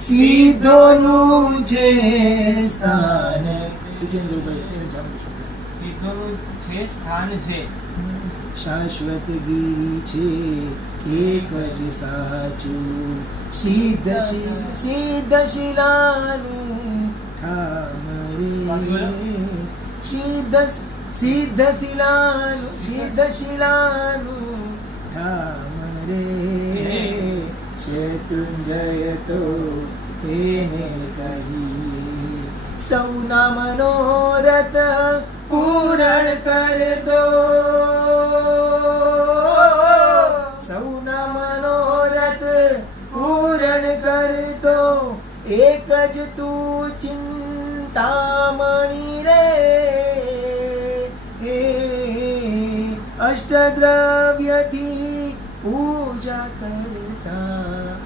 સિદ્ધોનું છે સ્થાન. વિજેન્દ્રભાઈ સિદ્ધોનું છે સ્થાન છે. શાશ્વત ગીરી છે એક જ સાચું. સિદ્ધ શિલાનું ઠામ રે. સિદ્ધ શિલાનું ઠામ રે. શત્રુંજય તો એને કહીએ. સૌના મનોરથ પૂરણ કરતો. સૌના મનોરથ પૂરણ કરતો. એક જ તું ચિંતામણી રે. અષ્ટદ્રવ્યથી પૂજા કરતા.